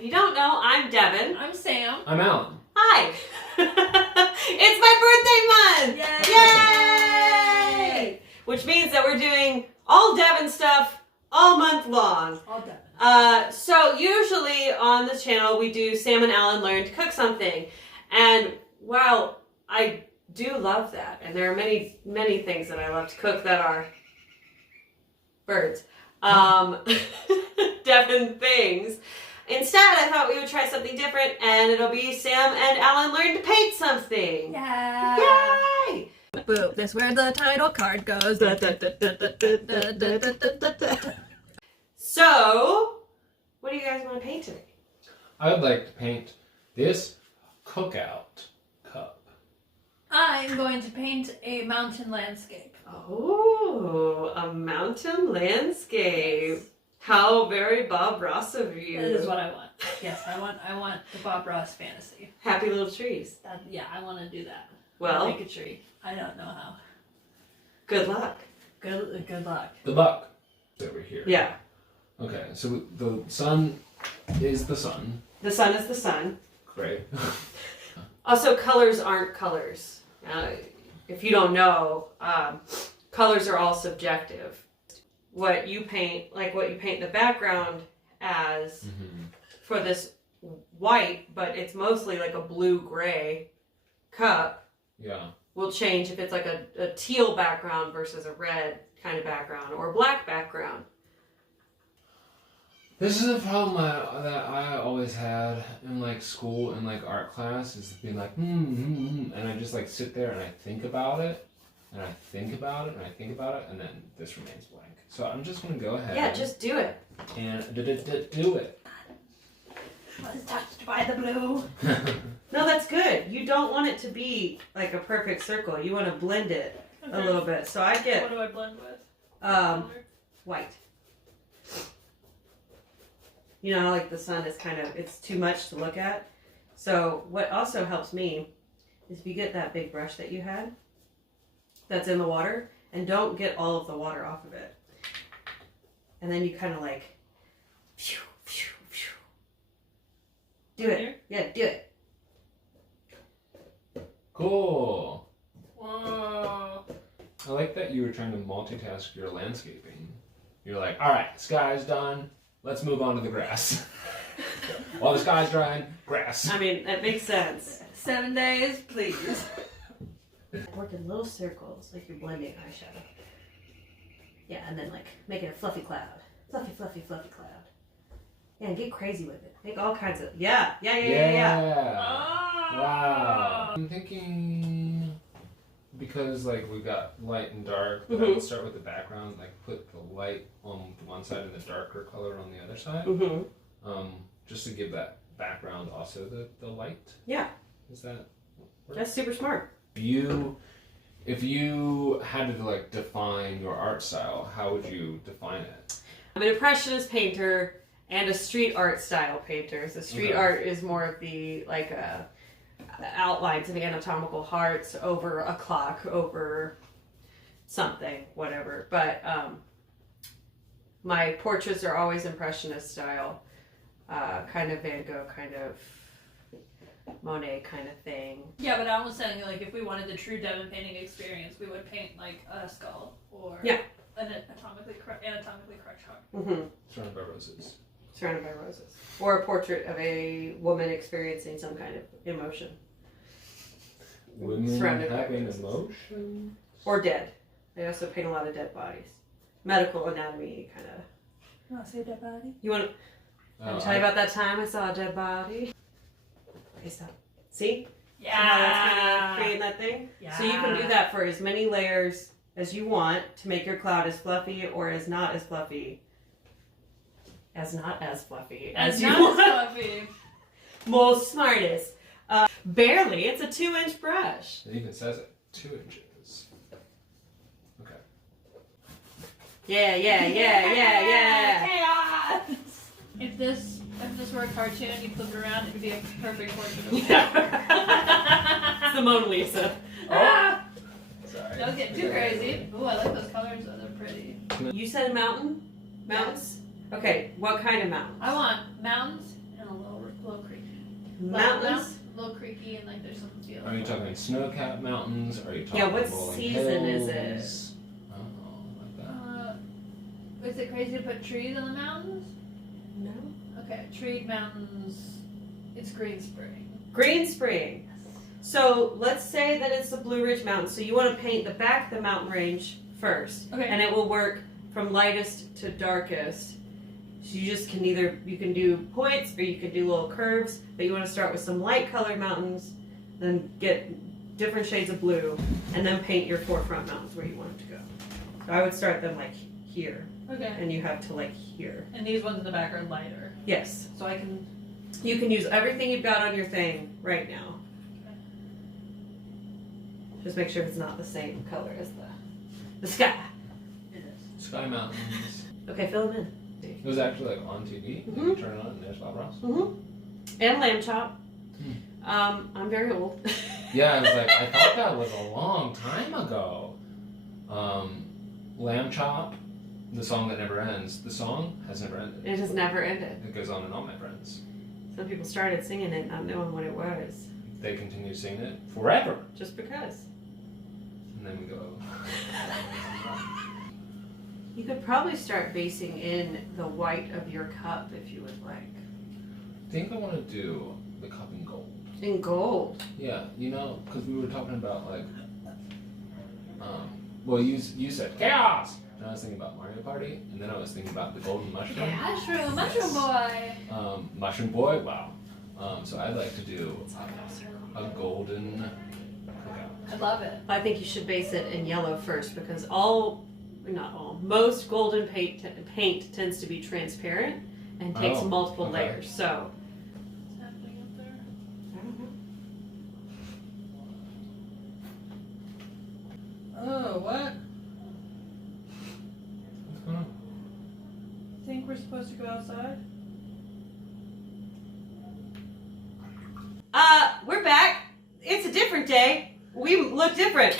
if you don't know, I'm Devyn. I'm Sam. I'm Alan. Hi. It's my birthday month. Yay! Which means that we're doing all Devyn stuff all month long. All Devyn. So usually on this channel we do Sam and Alan learn to cook something. And while I do love that, and there are many, many things that I love to cook that are birds. Devyn things. Instead, I thought we would try something different, and it'll be Sam and Alan learn to paint something. Yeah. Yay! Boop. This is where the title card goes. So, what do you guys want to paint today? I would like to paint this cookout cup. I'm going to paint a mountain landscape. Oh, a mountain landscape. How very Bob Ross of you. That is what I want. Yes, I want the Bob Ross fantasy. Happy little trees. Yeah, I want to do that. Well, make a tree. I don't know how. good luck. Good luck. The buck over here. Yeah. Okay, so the sun is the sun. The sun is the sun. Great. Also, colors aren't colors. If you don't know, colors are all subjective. What you paint the background as for this white, but it's mostly like a blue-gray cup. Yeah. Will change if it's like a teal background versus a red kind of background or a black background. This is a problem that I always had in like school and like art class, is being like and I just like sit there and I think about it and I think about it and I think about it and then this remains blank. So I'm just gonna go ahead. Yeah, just do it. And do it. I was touched by the blue. No, that's good. You don't want it to be like a perfect circle. You want to blend it a little bit. So I get What do I blend with? white. You know, like the sun is it's too much to look at. So what also helps me is if you get that big brush that you had that's in the water, and don't get all of the water off of it. And then you kind of like, phew, phew, phew. Do it. Here? Yeah, do it. Cool. Whoa. I like that you were trying to multitask your landscaping. You're like, all right, sky's done. Let's move on to the grass. While the sky's drying, grass. I mean, that makes sense. 7 days, please. Work in little circles, like you're blending eyeshadow. Yeah, and then like make it a fluffy cloud. Fluffy, fluffy, fluffy cloud. Yeah, and get crazy with it. Make all kinds of, yeah. Oh. Wow. I'm thinking, because like we got light and dark, that I would start with the background, like put the light on one side and the darker color on the other side. Just to give that background also the light. Yeah. Is that work? That's super smart. If you had to like define your art style, how would you define it? I'm an impressionist painter and a street art style painter. So street art is more of the like outlines and anatomical hearts over a clock, over something, whatever. But my portraits are always impressionist style, kind of Van Gogh, kind of Monet kind of thing. Yeah, but I was saying, like, if we wanted the true Devyn painting experience, we would paint, like, a skull or an anatomically correct heart. Surrounded by roses. Surrounded by roses. Or a portrait of a woman experiencing some kind of emotion. Women Surrounded by having roses. emotion? Or dead. I also paint a lot of dead bodies. Medical anatomy kind of. You want to see a dead body? You want to tell you about that time I saw a dead body? Okay, stop. See? Yeah. So how that's kind of creating that thing? Yeah. So you can do that for as many layers as you want to make your cloud as fluffy or as not as fluffy. As not as fluffy as you want. Fluffy. Most smartest. Barely. It's a 2-inch brush. It even says it. 2 inches. Okay. Yeah. Chaos! If this were a cartoon, you flip it around, it would be a perfect portrait of It's the Mona Lisa. Ah! Sorry. Don't get too crazy. Ooh, I like those colors though, they're pretty. You said mountain? Mountains? Okay, what kind of mountains? I want mountains and a little Mountains? A little creaky and like there's some feel. Are you talking snow-capped mountains? Are you talking Yeah, what rolling season is hills? Oh, like that. Is it crazy to put trees on the mountains? No. Okay, treed mountains. It's green spring. Green Spring. So let's say that it's the Blue Ridge Mountains. So you want to paint the back of the mountain range first. Okay. And it will work from lightest to darkest. So you just can you can do points or you can do little curves, but you want to start with some light colored mountains, then get different shades of blue, and then paint your forefront mountains where you want them to go. So I would start them like here, Okay. and you have to like here. And these ones in the back are lighter. Yes. So I can. You can use everything you've got on your thing right now. Okay. Just make sure it's not the same color as the sky. It is. Sky Mountains. Okay, fill them in. It was actually like on TV. Mhm. You turn it on and there's Bob Ross. And lamb chop. I'm very old. Yeah, I was like, I thought that was a long time ago. Lamb Chop, the song that never ends. The song has never ended. It has never ended. It goes on and on, my friends. Some people started singing it not knowing what it was. They continue singing it forever. Just because. And then we go. You could probably start basing in the white of your cup if you would like. I think I want to do the cup in gold. In gold. Yeah, you know, because we were talking about like, well, you said chaos, and I was thinking about Mario Party, and then I was thinking about the golden mushroom. Yeah, mushroom boy. Mushroom boy, wow. So I'd like to do a golden cookout. I love it. I think you should base it in yellow first because most golden paint tends to be transparent and takes multiple okay. layers. So What's happening up there? I don't know. Oh, what? What's going on? Think we're supposed to go outside? We're back. It's a different day. We look different.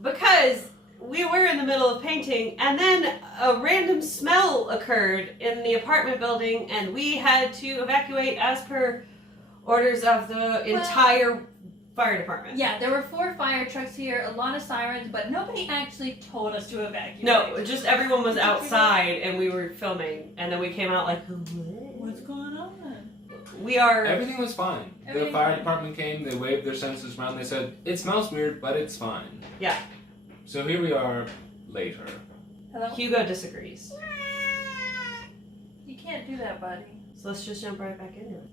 Because we were in the middle of painting and then a random smell occurred in the apartment building and we had to evacuate as per orders of the entire fire department. Yeah, there were 4 fire trucks here, a lot of sirens, but nobody actually told us to evacuate. No, just everyone was outside and we were filming and then we came out like, What's going on? we are... Everything was fine. The fire department came, they waved their sensors around, they said, it smells weird, but it's fine. Yeah. So here we are, later. Hello? Hugo disagrees. You can't do that, buddy. So let's just jump right back into it.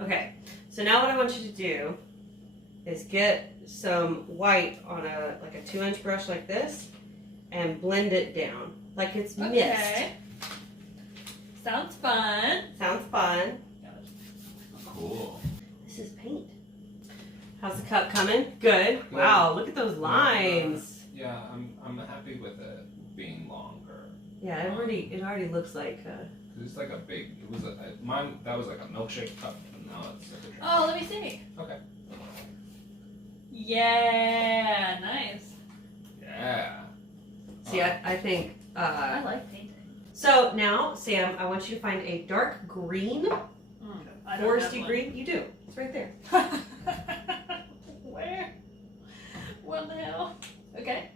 Okay, so now what I want you to do is get some white on a 2-inch brush like this and blend it down like it's mist. Okay. Sounds fun. Sounds fun. Cool. This is paint. How's the cup coming? Good. Wow, look at those lines. Yeah, I'm happy with it being longer. Yeah, it already looks like. It's like a big. It was mine. That was like a milkshake cup, and now it's like a drink. Oh, let me see. Okay. Yeah, nice. Yeah. See, I think. I like painting. So now, Sam, I want you to find a dark green, I don't foresty have one. green. You do. It's right there. Where? What the hell? Okay.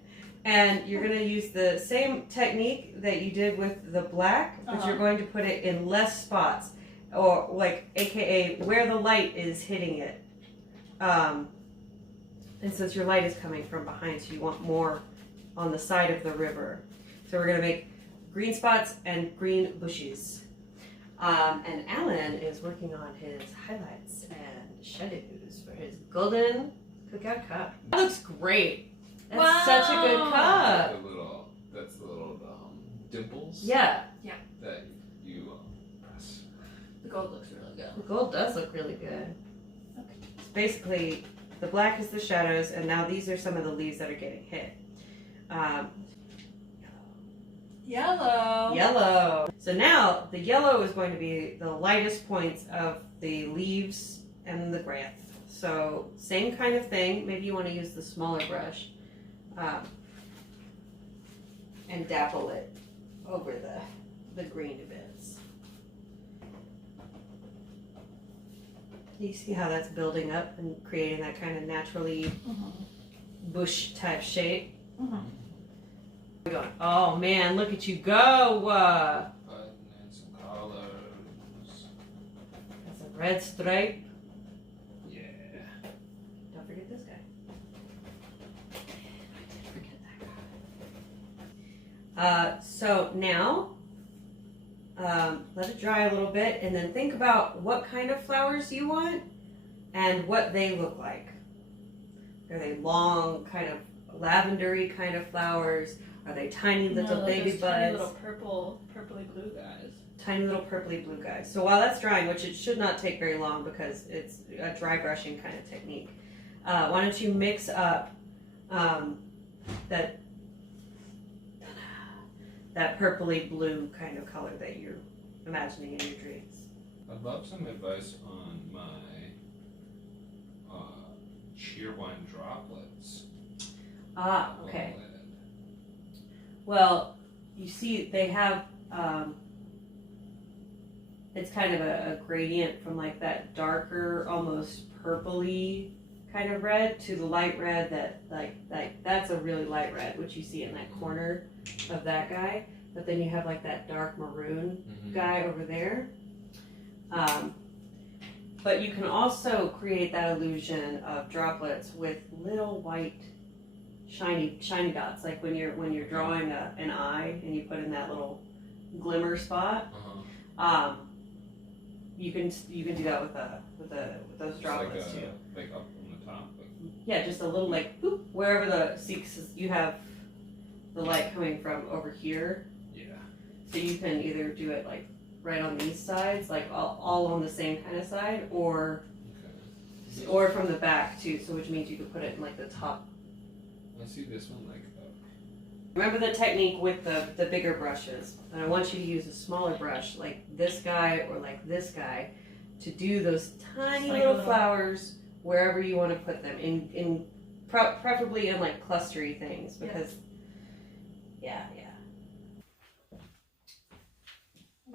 And you're going to use the same technique that you did with the black, but you're going to put it in less spots, or like, AKA where the light is hitting it. And since your light is coming from behind, so you want more on the side of the river. So we're going to make green spots and green bushes. And Alan is working on his highlights and shadows for his golden cookout cup. That looks great. That's such a good cup. That's the little dimples. Yeah. That you press. The gold looks really good. The gold does look really good. Okay. It's basically, the black is the shadows, and now these are some of the leaves that are getting hit. Yellow. Yellow. So now the yellow is going to be the lightest points of the leaves and the grass. So same kind of thing. Maybe you want to use the smaller brush and dapple it over the green bits. You see how that's building up and creating that kind of naturally bush type shape? We're going, oh man, look at you go! Button and some colors. That's a red stripe. Yeah. Don't forget this guy. I did forget that guy. So now, let it dry a little bit, and then think about what kind of flowers you want and what they look like. Are they long, kind of lavendery kind of flowers? Are they tiny little baby buds? Tiny little purpley blue guys. Tiny little purpley blue guys. So while that's drying, which it should not take very long because it's a dry brushing kind of technique, why don't you mix up that purpley blue kind of color that you're imagining in your dreams. I'd love some advice on my cheerwine droplets. Ah, okay. Well, you see they have, it's kind of a gradient from like that darker, almost purpley kind of red to the light red that like that's a really light red, which you see in that corner of that guy. But then you have like that dark maroon guy over there. But you can also create that illusion of droplets with little white shiny dots, like when you're drawing an eye and you put in that little glimmer spot. You can do that with those droplets like too. Like up on the top. Yeah, just a little like boop, wherever the you have the light coming from over here. Yeah. So you can either do it like right on these sides, like all on the same kind of side, or from the back too. So which means you could put it in like the top. I see this one like up. Remember the technique with the bigger brushes, and I want you to use a smaller brush like this guy or like this guy to do those tiny little flowers wherever you want to put them in preferably in like clustery things because yeah.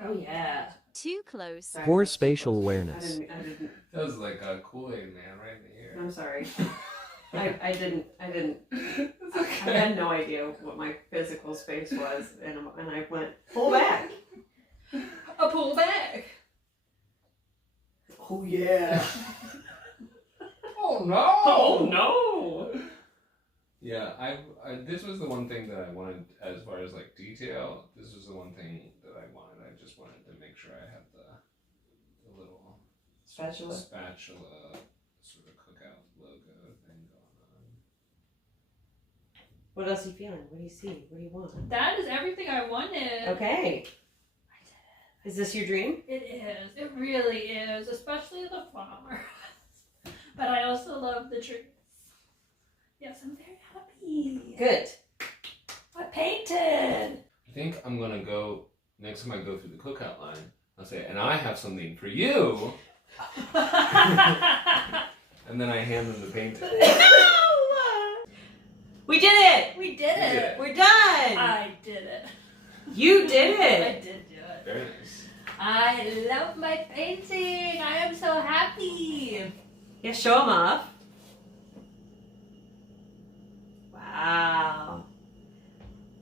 Oh yeah. Too close. Sorry. Poor spatial awareness. I didn't. That was like a Kool-Aid man right in the ear. I'm sorry. I didn't. It's I okay. had no idea what my physical space was, and I went pull back. A pull back. Oh yeah. Oh no! Oh no! Yeah, I this was the one thing that I wanted as far as like detail. This was the one thing that I wanted. I just wanted to make sure I had the little Spatula. Sort of cookout logo thing going on. What else are you feeling? What do you see? What do you want? That is everything I wanted. Okay. Is this your dream? It is. It really is, especially the flowers. But I also love the trees. Yes, I'm very happy. Good. I painted. I think I'm gonna go next time I go through the cookout line. I'll say, and I have something for you. And then I hand them the painting. We did it! We did it. We're done! I did it. You did I it! did do it. Very nice. I love my painting. I am so happy. Yeah, show them off. Wow.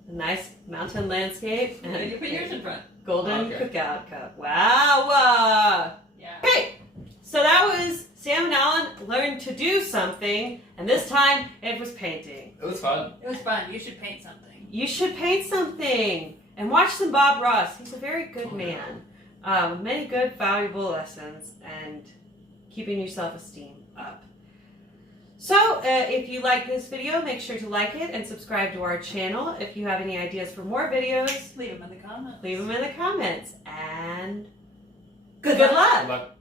A nice mountain landscape and You put yours in front. golden Okay. cookout cup. Wow. Yeah. Okay, so that was Sam and Alan learned to do something, and this time it was painting. It was fun. It was fun. You should paint something. You should paint something and watch some Bob Ross. He's a very good man. Many good, valuable lessons and keeping your self-esteem up. So, if you like this video, make sure to like it and subscribe to our channel. If you have any ideas for more videos, Leave them in the comments. leave them in the comments. And good luck! Good luck.